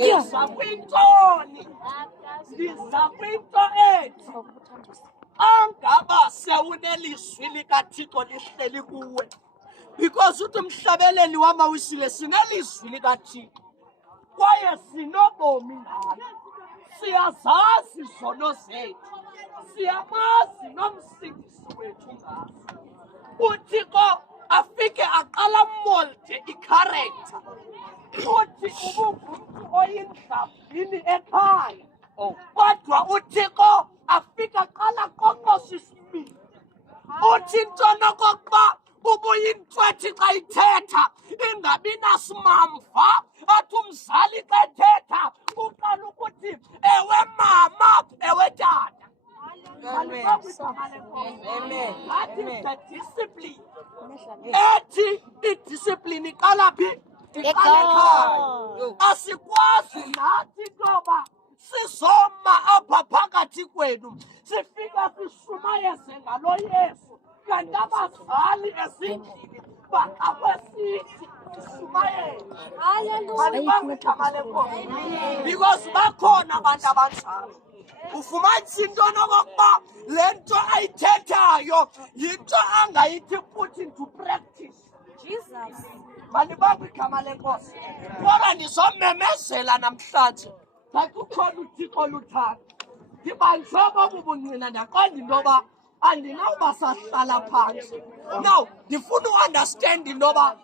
ndiza kwintoni, ndiza kwinto ethi angaba sewunelizwi likaThixo lihleli kuwe, because uthi umhlabeleli wamawisile sinelizwi likaThixo kwaye sinobomi ngalo. Siyazazi izono zethu, siyamazi nomsindisi wethu ngazo. UThixo afike aqala molde ikharektha, uthi ubungumntu oyindlavini ekhaya, kodwa uThixo afike aqala qoqosha isibili. Uthi intona okokuba ubuyintlwethi xa ithetha ingabi nasimamva, athi umzali xa ethetha uqala ukuthi ewe mama, ewe tata. That is the discipline. Ethi idiscipline iqala phi? Iqala ekhaya. Asikwazi nathi intoba sizoma apha phakathi kwenu sifika sishumayeze ngalo Yesu, kanti abazali ezindlini bakakwesithi sishumayeze. Because bakhona abantu abanjalo. Ufumanisa into nokokuba le nto ayithethayo yinto angayithi put into practice. Jesus. Malibambe igama lenkosi. Kodwa ndizomemezela namhlanje that ukhona uThixo oluthando. Ndibanjwe bobu buncina ndaqonda intoba andinawuba sahlala phantsi. Now ndifuna uunderstand intoba